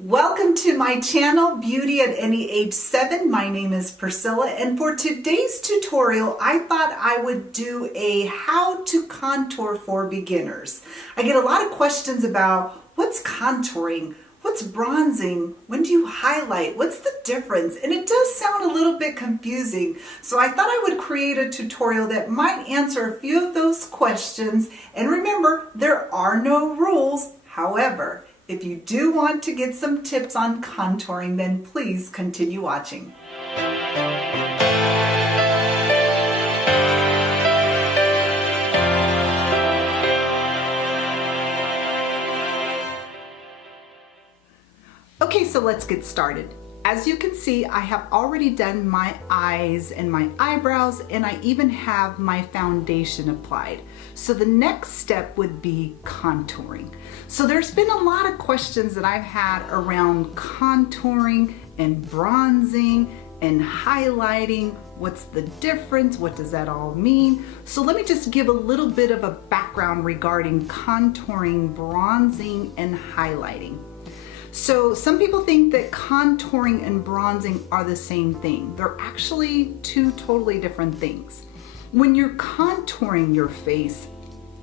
Welcome to my channel, Beauty at Any Age 7. My name is Priscilla, and for today's tutorial, I thought I would do a how to contour for beginners. I get a lot of questions about what's contouring, what's bronzing, when do you highlight, what's the difference? And it does sound a little bit confusing. So I thought I would create a tutorial that might answer a few of those questions. And remember, there are no rules. However, if you do want to get some tips on contouring, then please continue watching. Okay, so let's get started. As you can see, I have already done my eyes and my eyebrows, and I even have my foundation applied. So the next step would be contouring. So there's been a lot of questions that I've had around contouring and bronzing and highlighting. What's the difference? What does that all mean? So let me just give a little bit of a background regarding contouring, bronzing, and highlighting. So some people think that contouring and bronzing are the same thing. They're actually two totally different things. When you're contouring your face,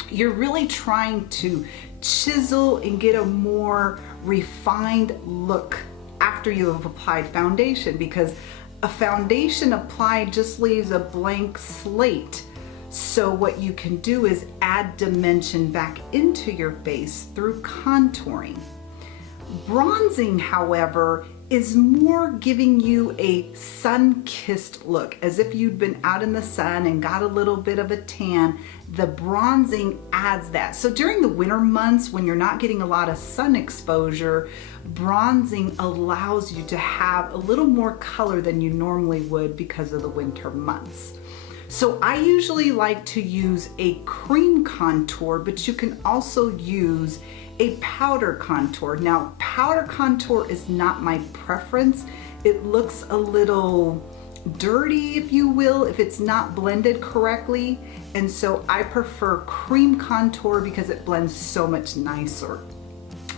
you're really trying to chisel and get a more refined look after you have applied foundation, because a foundation applied just leaves a blank slate. So what you can do is add dimension back into your face through contouring. Bronzing, however, is more giving you a sun-kissed look, as if you'd been out in the sun and got a little bit of a tan. The bronzing adds that. So during the winter months, when you're not getting a lot of sun exposure, bronzing allows you to have a little more color than you normally would because of the winter months. So I usually like to use a cream contour, but you can also use a powder contour. Now, powder contour is not my preference. It looks a little dirty, if you will, if it's not blended correctly. And so I prefer cream contour because it blends so much nicer.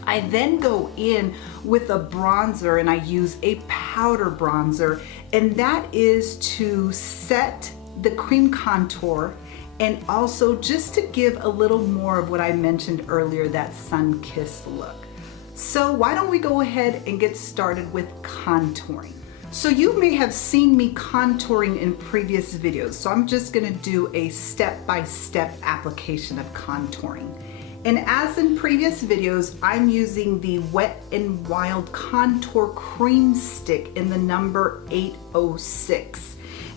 I then go in with a bronzer, and I use a powder bronzer, and that is to set the cream contour and also just to give a little more of what I mentioned earlier, that sun-kissed look. So why don't we go ahead and get started with contouring. So you may have seen me contouring in previous videos, so I'm just gonna do a step-by-step application of contouring. And as in previous videos, I'm using the Wet n Wild Contour Cream Stick in the number 806.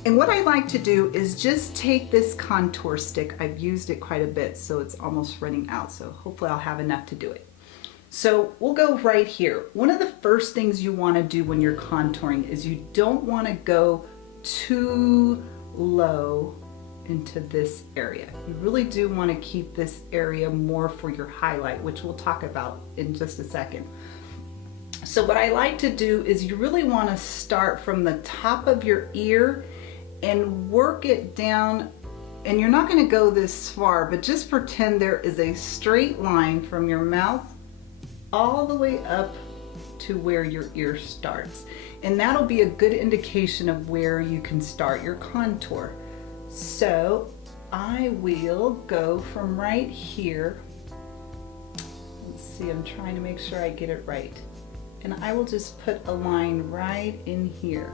And what I like to do is just take this contour stick. I've used it quite a bit, so it's almost running out. So hopefully I'll have enough to do it. So we'll go right here. One of the first things you want to do when you're contouring is you don't want to go too low into this area. You really do want to keep this area more for your highlight, which we'll talk about in just a second. So what I like to do is you really want to start from the top of your ear and work it down, and you're not going to go this far, but just pretend there is a straight line from your mouth all the way up to where your ear starts, and that'll be a good indication of where you can start your contour. So I will go from right here. Let's see, I'm trying to make sure I get it right, and I will just put a line right in here.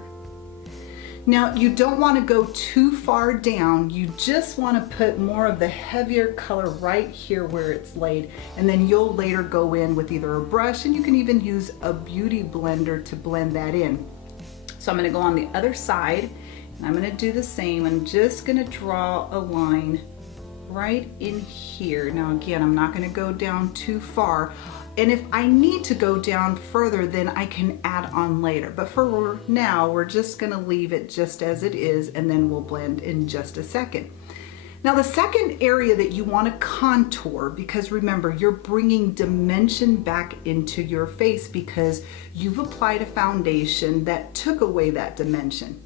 Now, you don't want to go too far down. You just want to put more of the heavier color right here where it's laid, and then you'll later go in with either a brush, and you can even use a beauty blender to blend that in. So I'm going to go on the other side, and I'm going to do the same. I'm just going to draw a line right in here. Now again, I'm not going to go down too far. And if I need to go down further, then I can add on later. But for now, we're just gonna leave it just as it is, and then we'll blend in just a second. Now, the second area that you wanna contour, because remember, you're bringing dimension back into your face because you've applied a foundation that took away that dimension.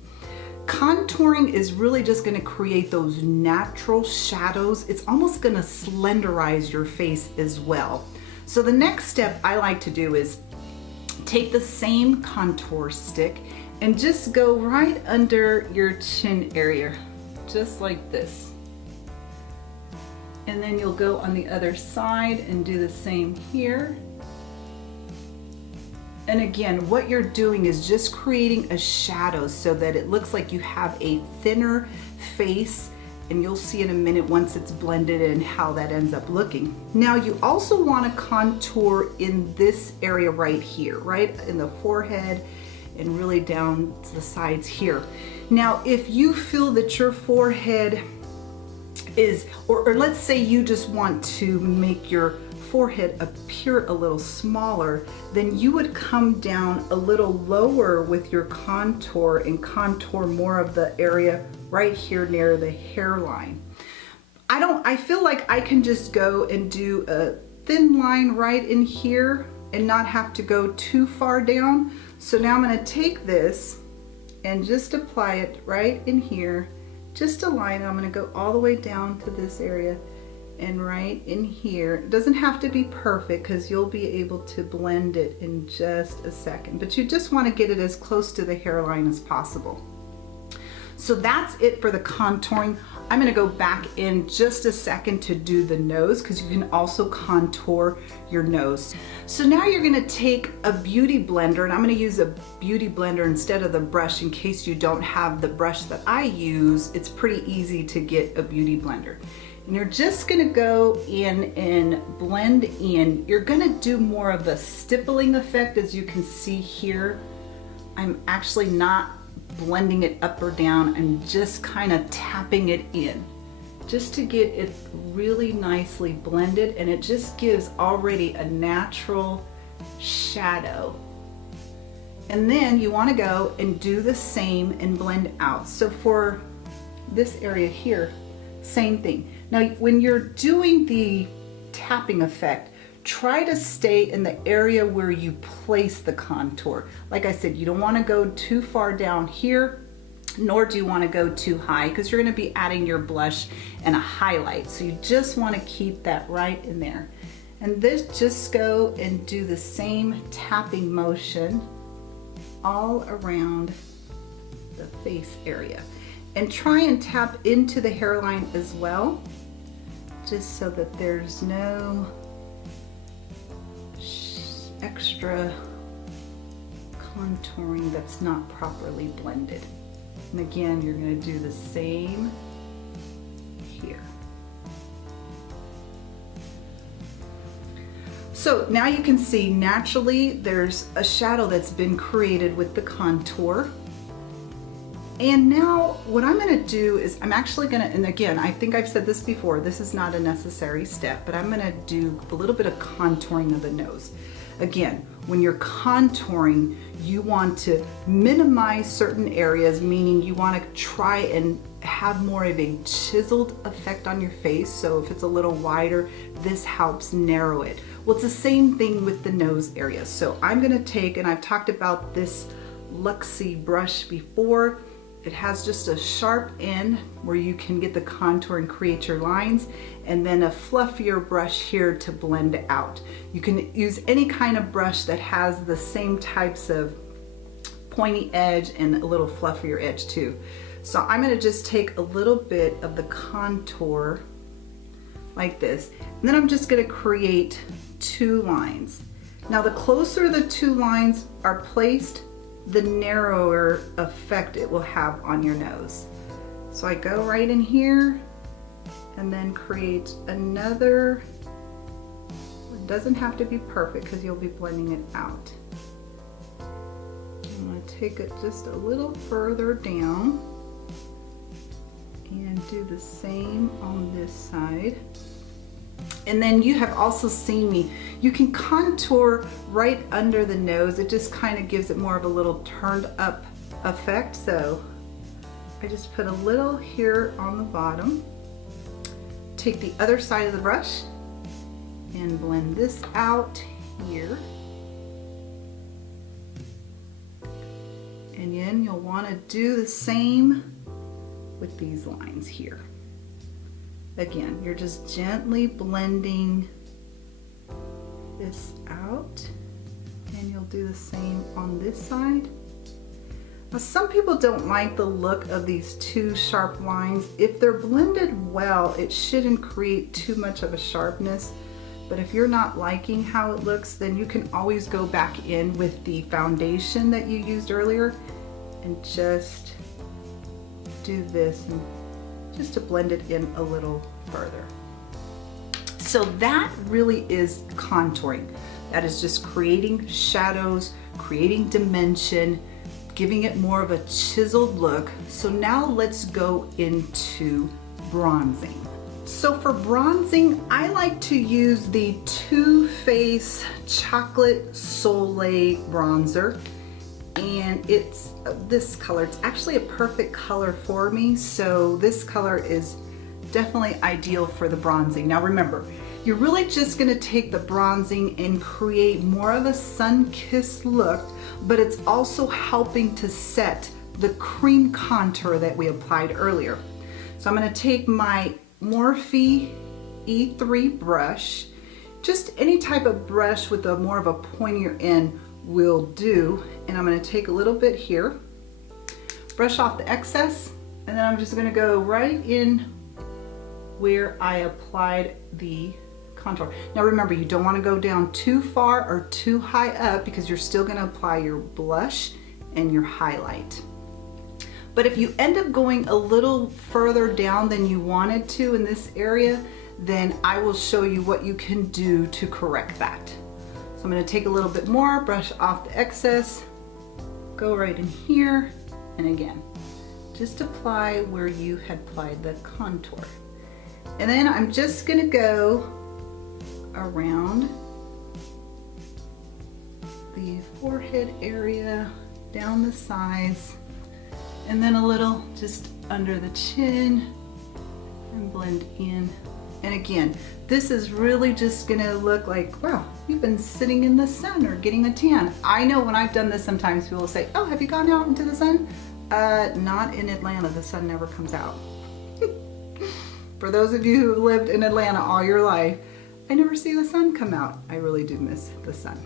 Contouring is really just going to create those natural shadows. It's almost going to slenderize your face as well. So the next step I like to do is Take the same contour stick and just go right under your chin area, just like this. And then you'll go on the other side and do the same here. And again, what you're doing is just creating a shadow so that it looks like you have a thinner face, and you'll see in a minute once it's blended in how that ends up looking. Now you also want to contour in this area right here, right in the forehead and really down to the sides here. Now if you feel that your forehead is, or let's say you just want to make your forehead appear a little smaller, then you would come down a little lower with your contour and contour more of the area right here near the hairline. I feel like I can just go and do a thin line right in here and not have to go too far down. So now I'm going to take this and just apply it right in here, just a line. I'm going to go all the way down to this area and right in here. It doesn't have to be perfect because you'll be able to blend it in just a second, but you just want to get it as close to the hairline as possible. So that's it for the contouring. I'm going to go back in just a second to do the nose, because you can also contour your nose. So now you're going to take a beauty blender, and I'm going to use a beauty blender instead of the brush in case you don't have the brush that I use. It's pretty easy to get a beauty blender. And you're just going to go in and blend in. You're going to do more of a stippling effect, as you can see here. I'm actually not blending it up or down. I'm just kind of tapping it in just to get it really nicely blended, and it just gives already a natural shadow. And then you want to go and do the same and blend out. So for this area here, same thing. Now when you're doing the tapping effect, try to stay in the area where you place the contour. Like I said, you don't want to go too far down here, nor do you want to go too high, because you're going to be adding your blush and a highlight. So you just want to keep that right in there. And this, just go and do the same tapping motion all around the face area. And try and tap into the hairline as well, just so that there's no extra contouring that's not properly blended. And again, you're going to do the same here. So now you can see naturally there's a shadow that's been created with the contour. And now what I'm going to do is I'm actually going to, and again, I think I've said this before, this is not a necessary step, but I'm going to do a little bit of contouring of the nose. Again, when you're contouring, you want to minimize certain areas, meaning you want to try and have more of a chiseled effect on your face. So if it's a little wider, this helps narrow it. Well, it's the same thing with the nose area. So I'm going to take, and I've talked about this Luxie brush before. It has just a sharp end where you can get the contour and create your lines, and then a fluffier brush here to blend out. You can use any kind of brush that has the same types of pointy edge and a little fluffier edge too. So I'm going to just take a little bit of the contour like this, and then I'm just going to create two lines. Now the closer the two lines are placed, the narrower effect it will have on your nose. So I go right in here and then create another. It doesn't have to be perfect because you'll be blending it out. I'm going to take it just a little further down and do the same on this side. And then you have also seen me, you can contour right under the nose. It just kind of gives it more of a little turned up effect. So I just put a little here on the bottom. Take the other side of the brush and blend this out here. And then you'll want to do the same with these lines here. Again, you're just gently blending this out And you'll do the same on this side. Now, some people don't like the look of these two sharp lines. If they're blended well, it shouldn't create too much of a sharpness. But if you're not liking how it looks, then you can always go back in with the foundation that you used earlier and just do this and just to blend it in a little further. So that really is contouring. That is just creating shadows, creating dimension, giving it more of a chiseled look. So now let's go into bronzing. So for bronzing, I like to use the Too Faced Chocolate Soleil bronzer. And it's this color. It's actually a perfect color for me. So this color is definitely ideal for the bronzing. Now remember, you're really just gonna take the bronzing and create more of a sun-kissed look, but it's also helping to set the cream contour that we applied earlier. So I'm gonna take my Morphe E3 brush, just any type of brush with a more of a pointier end will do. And I'm gonna take a little bit here, brush off the excess, and then I'm just gonna go right in where I applied the contour. Now remember, you don't want to go down too far or too high up because you're still going to apply your blush and your highlight. But if you end up going a little further down than you wanted to in this area, then I will show you what you can do to correct that. So I'm going to take a little bit more, brush off the excess, go right in here, and again, just apply where you had applied the contour. And then I'm just gonna go around the forehead area, down the sides, and then a little just under the chin and blend in. And again, this is really just gonna look like, wow, you've been sitting in the sun or getting a tan. I know when I've done this, sometimes people will say, oh, have you gone out into the sun? Not in Atlanta, the sun never comes out. For those of you who lived in Atlanta all your life, I never see the sun come out. I really do miss the sun.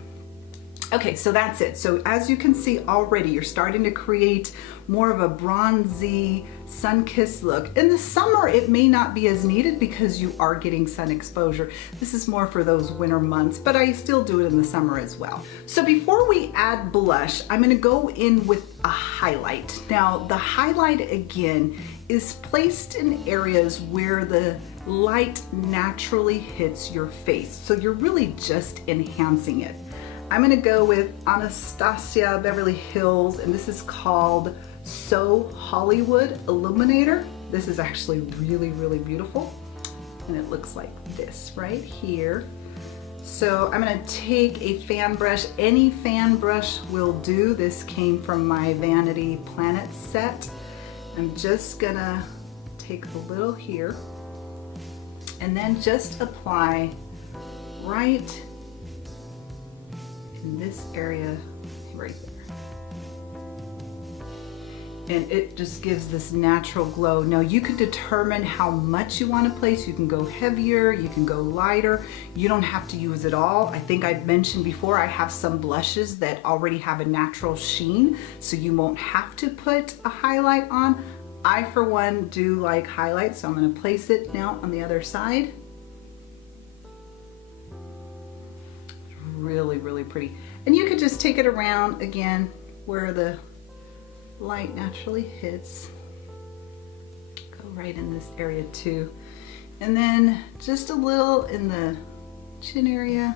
Okay, so that's it. So as you can see already, you're starting to create more of a bronzy, sun-kissed look. In the summer, it may not be as needed because you are getting sun exposure. This is more for those winter months, but I still do it in the summer as well. So before we add blush, I'm gonna go in with a highlight. Now, the highlight, again, is placed in areas where the light naturally hits your face. So you're really just enhancing it. I'm gonna go with Anastasia Beverly Hills, and this is called So Hollywood Illuminator. This is actually really, really beautiful. And it looks like this right here. So I'm gonna take a fan brush. Any fan brush will do. This came from my Vanity Planet set. I'm just gonna take a little here and then just apply right in this area right there. And it just gives this natural glow. Now you can determine how much you want to place. You can go heavier, you can go lighter. You don't have to use it all. I think I've mentioned before, I have some blushes that already have a natural sheen, so you won't have to put a highlight on. I, for one, do like highlights, so I'm going to place it now on the other side. Really, really pretty. And you could just take it around again where the light naturally hits. Go right in this area too. And then just a little in the chin area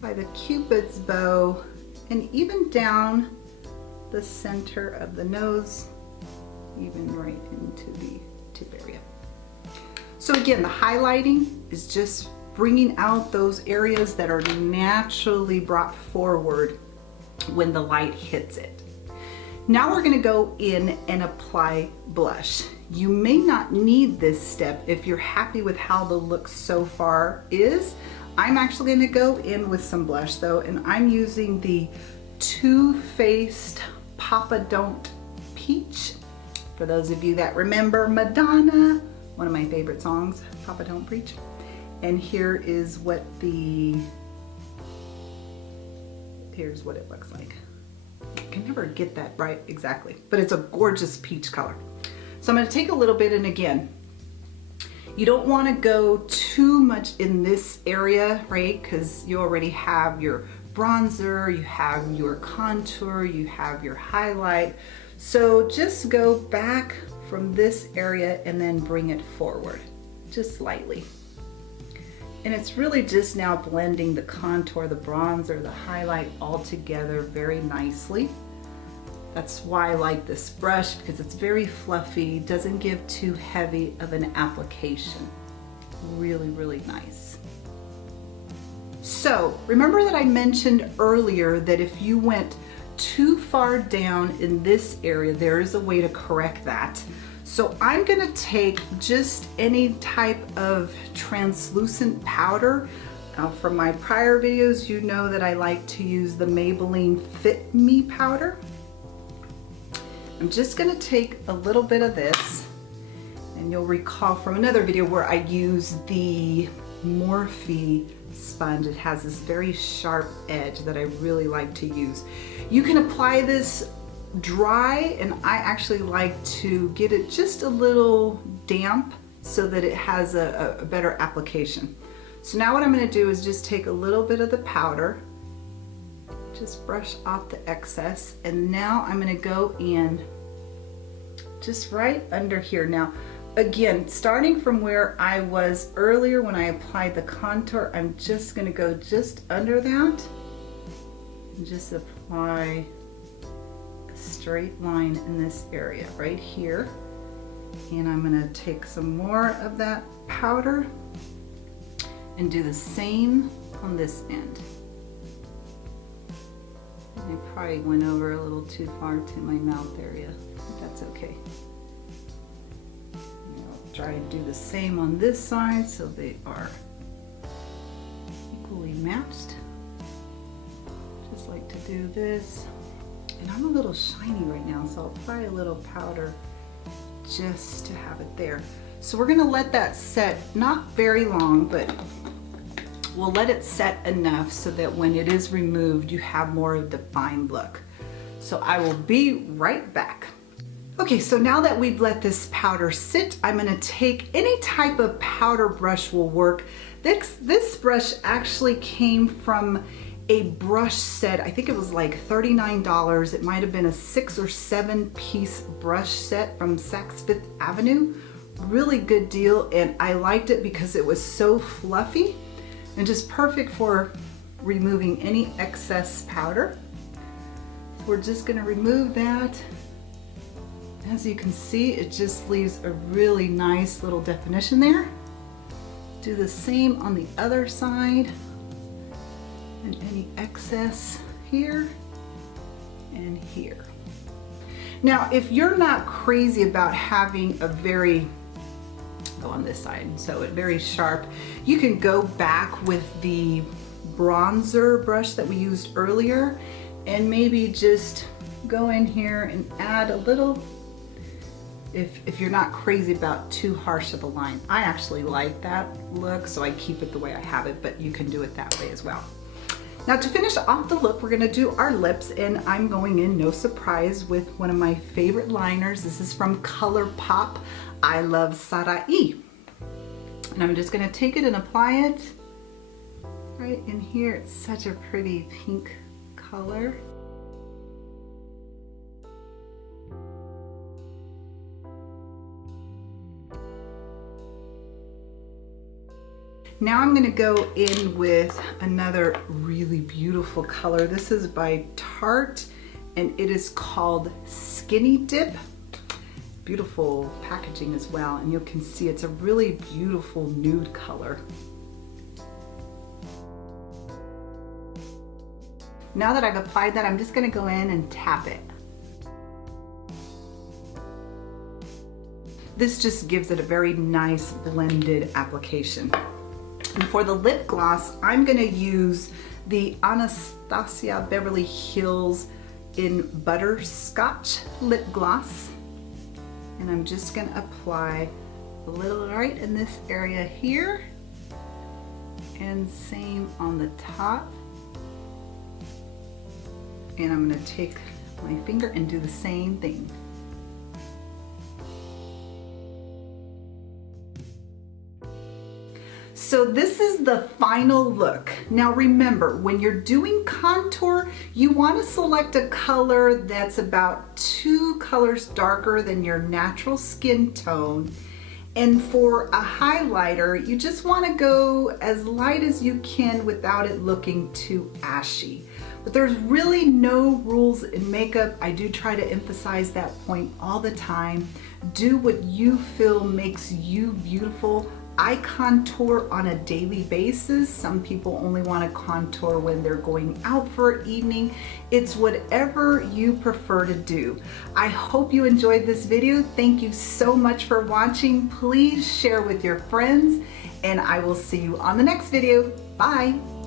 by the Cupid's bow, and even down the center of the nose, even right into the tip area. So again, the highlighting is just bringing out those areas that are naturally brought forward when the light hits it. Now we're gonna go in and apply blush. You may not need this step if you're happy with how the look so far is. I'm actually gonna go in with some blush though, and I'm using the Too Faced Papa Don't Peach. For those of you that remember Madonna, one of my favorite songs, Papa Don't Preach. And here is what the Here's what it looks like. I can never get that right exactly, but it's a gorgeous peach color. So I'm going to take a little bit, and again, you don't want to go too much in this area, right? Because you already have your bronzer, you have your contour, you have your highlight. So just go back from this area and then bring it forward, just slightly. And it's really just now blending the contour, the bronzer, the highlight all together very nicely. That's why I like this brush, because it's very fluffy, doesn't give too heavy of an application. Really, really nice. So remember that I mentioned earlier that if you went too far down in this area, there is a way to correct that. So I'm gonna take just any type of translucent powder. From my prior videos, you know that I like to use the Maybelline Fit Me powder. I'm just gonna take a little bit of this, and you'll recall from another video where I used the Morphe sponge. It has this very sharp edge that I really like to use. You can apply this dry, and I actually like to get it just a little damp so that it has a better application. So now what I'm going to do is just take a little bit of the powder, just brush off the excess, and now I'm going to go in just right under here. Now again, starting from where I was earlier when I applied the contour, I'm just going to go just under that and just apply a straight line in this area right here. And I'm going to take some more of that powder and do the same on this end. I probably went over a little too far to my mouth area, but that's okay. Try to do the same on this side so they are equally matched. Just like to do this. And I'm a little shiny right now, so I'll apply a little powder just to have it there. So we're gonna let that set, not very long, but we'll let it set enough so that when it is removed, you have more of a defined look. So I will be right back. Okay, so now that we've let this powder sit, I'm gonna take any type of powder brush will work. This brush actually came from a brush set. I think it was like $39. It might have been a 6 or 7 piece brush set from Saks Fifth Avenue. Really good deal, and I liked it because it was so fluffy and just perfect for removing any excess powder. We're just gonna remove that. As you can see, it just leaves a really nice little definition there. Do the same on the other side. And any excess here and here. Now, if you're not crazy about having a very, on this side, so it very sharp, you can go back with the bronzer brush that we used earlier and maybe just go in here and add a little, if you're not crazy about too harsh of a line. I actually like that look, so I keep it the way I have it, but you can do it that way as well. Now to finish off the look, we're gonna do our lips, and I'm going in, no surprise, with one of my favorite liners. This is from ColourPop. I love Sarai. And I'm just gonna take it and apply it right in here. It's such a pretty pink color. Now I'm gonna go in with another really beautiful color. This is by Tarte, and it is called Skinny Dip. Beautiful packaging as well, and you can see it's a really beautiful nude color. Now that I've applied that, I'm just gonna go in and tap it. This just gives it a very nice blended application. And for the lip gloss, I'm gonna use the Anastasia Beverly Hills in Butterscotch lip gloss. And I'm just gonna apply a little right in this area here, and same on the top. And I'm gonna take my finger and do the same thing. So this is the final look. Now remember, when you're doing contour, you want to select a color that's about 2 colors darker than your natural skin tone. And for a highlighter, you just want to go as light as you can without it looking too ashy. But there's really no rules in makeup. I do try to emphasize that point all the time. Do what you feel makes you beautiful. I contour on a daily basis. Some people only want to contour when they're going out for an evening. It's whatever you prefer to do. I hope you enjoyed this video. Thank you so much for watching. Please share with your friends, and I will see you on the next video. Bye.